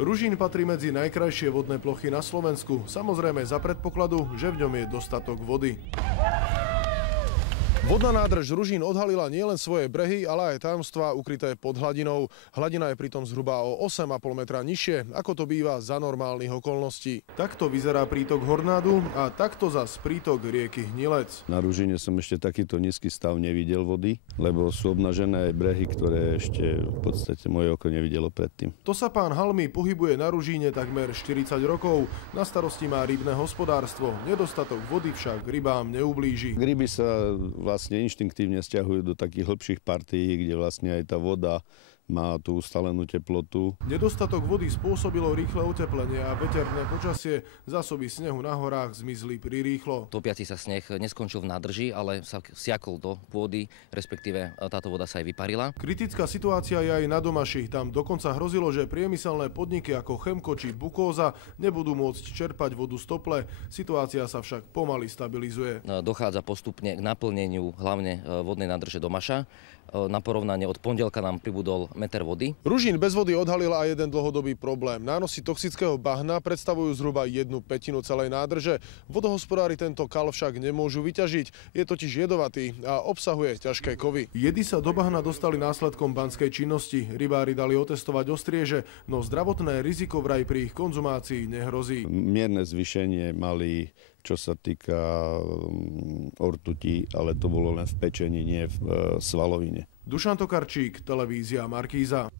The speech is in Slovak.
Ružín patrí medzi najkrajšie vodné plochy na Slovensku, samozrejme za predpokladu, že v ňom je dostatok vody. Vodná nádrž Ružín odhalila nielen svoje brehy, ale aj tajomstvá ukryté pod hladinou. Hladina je pritom zhruba o 8,5 metra nižšie, ako to býva za normálnych okolností. Takto vyzerá prítok Hornádu a takto zas prítok rieky Hnilec. Na Ružine som ešte takýto nízky stav nevidel vody, lebo sú obnažené aj brehy, ktoré ešte v podstate moje oko nevidelo predtým. To sa pán Halmy pohybuje na Ružíne takmer 40 rokov. Na starosti má rybné hospodárstvo. Nedostatok vody však rybám neublíži. Ryby sa vlastne inštinktívne stiahujú do takých hlbších partií, kde vlastne aj tá voda má tú ustalenú teplotu. Nedostatok vody spôsobilo rýchle oteplenie a veterné počasie. Zásoby snehu na horách zmizli prirýchlo. Topiaci sa sneh neskončil v nádrži, ale sa siakol do pôdy, respektíve táto voda sa aj vyparila. Kritická situácia je aj na Domaši. Tam dokonca hrozilo, že priemyselné podniky ako Chemko či Bukóza nebudú môcť čerpať vodu z tople. Situácia sa však pomaly stabilizuje. Dochádza postupne k naplneniu hlavne vodnej nádrže Domaša. Na porovnanie od pondelka nám pribudol meter vody. Ružín bez vody odhalil aj jeden dlhodobý problém. Nánosy toxického bahna predstavujú zhruba 1/5 celej nádrže. Vodohospodári tento kal však nemôžu vyťažiť. Je totiž jedovatý a obsahuje ťažké kovy. Jedy sa do bahna dostali následkom banskej činnosti. Rybári dali otestovať ostrieže, no zdravotné riziko vraj pri ich konzumácii nehrozí. Mierne zvýšenie mali, čo sa týka ortuti, ale to bolo len v pečení, nie v svalovine. Dušan Tokarčík, televízia Markíza.